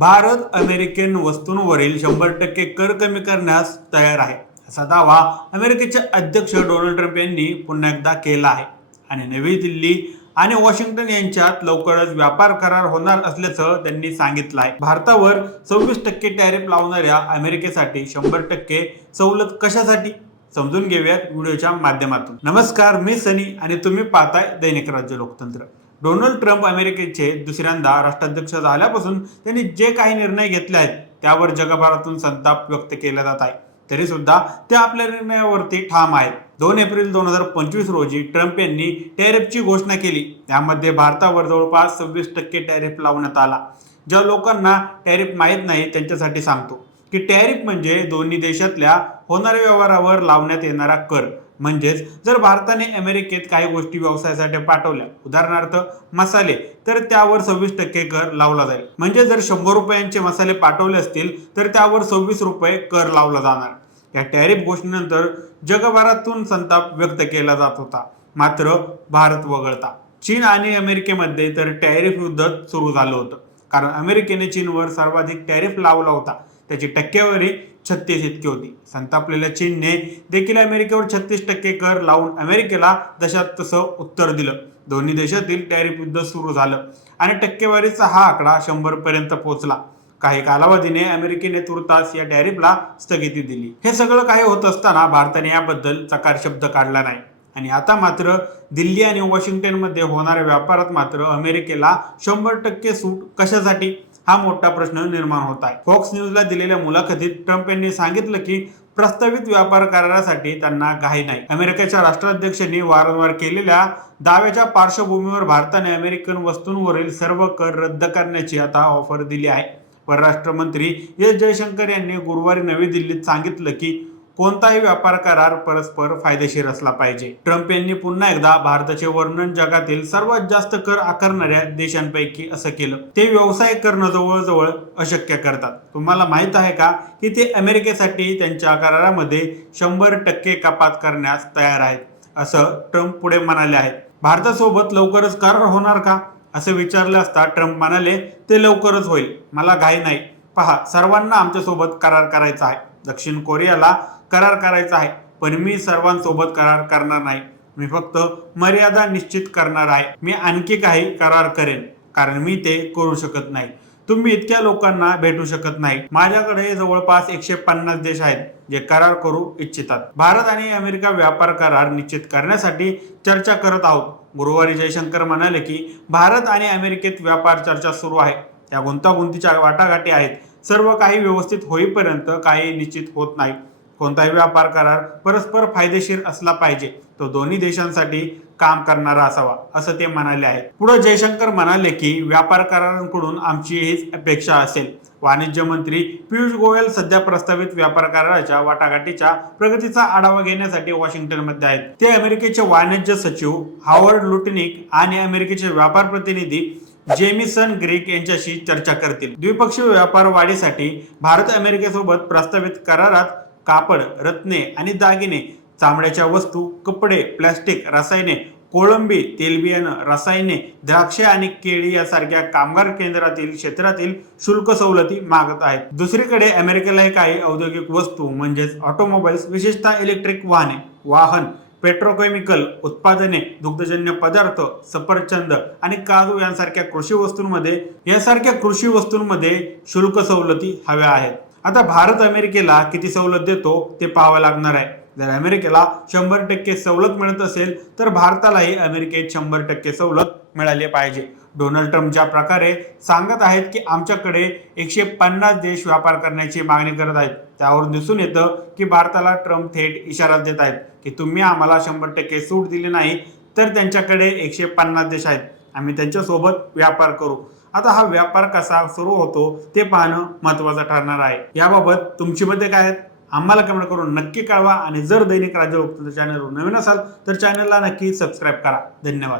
Bharat American वस्तूंवरील 100% कर कमी करण्यास तयार आहे असा दावा अमेरिकेचे अध्यक्ष डोनाल्ड ट्रम्प यांनी पुन्हा एकदा केला आहे आणि नवी दिल्ली आणि वॉशिंग्टन यांच्यात लवकरच व्यापार करार होणार असल्याचं त्यांनी सांगितलं आहे। भारतावर 26% टॅरिफ लावणाऱ्या अमेरिकेसाठी 100% सवलत कशासाठी समजून घेऊयात व्हिडिओच्या माध्यमातून। नमस्कार, मी सनी आणि तुम्ही पाहताय दैनिक राज्य लोकतंत्र। डोनाल्ड ट्रम्प अमेरिकेचे दुसऱ्यांदा राष्ट्राध्यक्ष झाल्यापासून त्यांनी जे काही निर्णय घेतले आहेत त्यावर जगभरातून संताप व्यक्त केला जात आहे, तरी सुद्धा ते आपल्या निर्णयावरती ठाम आहेत। 2 एप्रिल 2025 रोजी ट्रम्प यांनी टॅरिफची घोषणा केली। त्यामध्ये भारतावर जवळपास 26% टॅरिफ लावण्यात आला। ज्या लोकांना टॅरिफ माहीत नाही त्यांच्यासाठी सांगतो की टॅरिफ म्हणजे दोन्ही देशातल्या होणाऱ्या व्यवहारावर लावण्यात येणारा कर। म्हणजेच जर भारताने अमेरिकेत काही गोष्टी व्यवसायासाठी पाठवल्या, उदाहरणार्थ मसाले, तर त्यावर 26% कर लावला जाईल। म्हणजे जर 100 रुपयांचे मसाले पाठवले असतील तर त्यावर 26 रुपये कर लावला जाणार। या टॅरिफ घोषणेनंतर जगभरातून संताप व्यक्त केला जात होता, मात्र भारत वगळता चीन आणि अमेरिकेमध्ये तर टॅरिफ युद्ध सुरू झालं होतं, कारण अमेरिकेने चीनवर सर्वाधिक टॅरिफ लावला होता। त्याची टक्केवारी 36 इतकी होती। संतापलेल्या चीनने देखील अमेरिकेवर 36% कर लावून अमेरिकेला जशात तसं उत्तर दिलं। दोन्ही देशातील टॅरिफ युद्ध सुरू झालं आणि टक्केवारीचा हा आकडा 100 पर्यंत पोहोचला। काही कालावधीने अमेरिकेने तुर्तास या टॅरिफला स्थगिती दिली। हे सगळं काही होत असताना भारताने याबद्दल चकार शब्द काढला नाही आणि आता मात्र दिल्ली आणि वॉशिंग्टनमध्ये होणाऱ्या व्यापारात मात्र अमेरिकेला 100% सूट कशासाठी, हा मोठा प्रश्न निर्माण होत आहे। फॉक्स न्यूजला दिलेल्या मुलाखतीत ट्रम्प यांनी सांगितलं की प्रस्तावित व्यापार करारासाठी त्यांना घाई नाही। अमेरिकेच्या राष्ट्राध्यक्षांनी वारंवार केलेल्या दाव्याच्या पार्श्वभूमीवर भारताने अमेरिकन वस्तूंवरील सर्व कर रद्द करण्याची आता ऑफर दिली आहे। परराष्ट्र मंत्री एस जयशंकर यांनी गुरुवारी नवी दिल्लीत सांगितलं की कोणताही व्यापार करार परस्पर फायदेशीर असला पाहिजे। ट्रम्प यांनी पुन्हा एकदा भारताचे वर्णन जगातील सर्वात जास्त कर आकारणाऱ्या देशांपैकी असं केलं। ते व्यवसाय करणं जवळजवळ अशक्य करतात। तुम्हाला माहित आहे का की ते अमेरिकेसाठी त्यांच्या करारामध्ये 100% कपात करण्यास तयार आहेत, असं ट्रम्प पुढे म्हणाले आहेत। भारतासोबत लवकरच करार होणार का असं विचारलं असता ट्रम्प म्हणाले, ते लवकरच होईल, मला घाई नाही। पहा, सर्वांना आमच्यासोबत करार करायचा आहे। दक्षिण कोरियाला करार करायचा आहे, पण मी सर्वांसोबत करार करणार नाही। मी फक्त मर्यादा निश्चित करणार आहे। मी आणखी काही करार करेन, कारण मी ते करू शकत नाही। तुम्ही इतक्या लोकांना भेटू शकत नाही। माझ्याकडे जवळपास 150 देश आहेत जे करार करू इच्छितात। भारत आणि अमेरिका व्यापार करार निश्चित करण्यासाठी चर्चा करत आहोत। गुरुवारी जयशंकर म्हणाले की भारत आणि अमेरिकेत व्यापार चर्चा सुरू आहे। त्या गुंतागुंतीच्या वाटाघाटी आहेत। सर्व काही व्यवस्थित होईपर्यंत काही निश्चित होत नाही। कोणताही व्यापार करार परस्पर फायदेशीर असला पाहिजे, तो दोन्ही देशांसाठी काम करणारा असावा, असं ते म्हणाले आहेत। पुढे जयशंकर म्हणाले की व्यापार करारांकडून आमची हीच अपेक्षा असेल। वाणिज्य मंत्री पियुष गोयल सध्या प्रस्तावित व्यापार कराराच्या वाटाघाटीच्या प्रगतीचा आढावा घेण्यासाठी वॉशिंग्टनमध्ये आहेत। ते अमेरिकेचे वाणिज्य सचिव हॉवर्ड लुटनिक आणि अमेरिकेचे व्यापार प्रतिनिधी जेमिसन ग्रीक यांच्याशी चर्चा करतील। द्विपक्षीय व्यापार वाढीसाठी भारत अमेरिकेसोबत प्रस्तावित करारात कापड, रत्ने आणि दागिने, चामड्याच्या वस्तू, कपडे, प्लास्टिक, रसायने, कोळंबी, तेलबियाणं, रसायने, द्राक्षे आणि केळी यासारख्या कामगार केंद्रातील क्षेत्रातील शुल्क सवलती मागत आहेत। दुसरीकडे अमेरिकेलाही काही औद्योगिक वस्तू म्हणजेच ऑटोमोबाईल्स, विशेषतः इलेक्ट्रिक वाहन, पेट्रोकेमिकल उत्पादने, दुग्धजन्य पदार्थ, सफरचंद आणि काजू यांसारख्या कृषी वस्तूंमध्ये शुल्क सवलती हव्या आहेत। आता भारत अमेरिकेला किती सवलत देतो ते पाहावं लागणार आहे। जर अमेरिकेला 100% सवलत मिळत असेल तर भारतालाही अमेरिकेत 100% सवलत मिळाली पाहिजे। डोनाल्ड ट्रम्प ज्या प्रकारे सांगत आहेत की आमच्याकडे 150 देश व्यापार करण्याची मागणी करत आहेत, त्यावरून दिसून येतं की भारताला ट्रम्प थेट इशारा देत आहेत की तुम्ही आम्हाला 100% सूट दिली नाही तर त्यांच्याकडे 150 देश आहेत, आम्ही त्यांच्यासोबत व्यापार करू। आता हा व्यापार कसा सुरू होतो ते पाहणं महत्त्वाचं ठरणार आहे। याबाबत तुमची मते काय आहेत आम्हाला कमेंट करून नक्की कळवा आणि जर दैनिक राज्य लोकतंत्र चॅनलवर नवीन असाल तर चॅनलला नक्की सबस्क्राईब करा। धन्यवाद।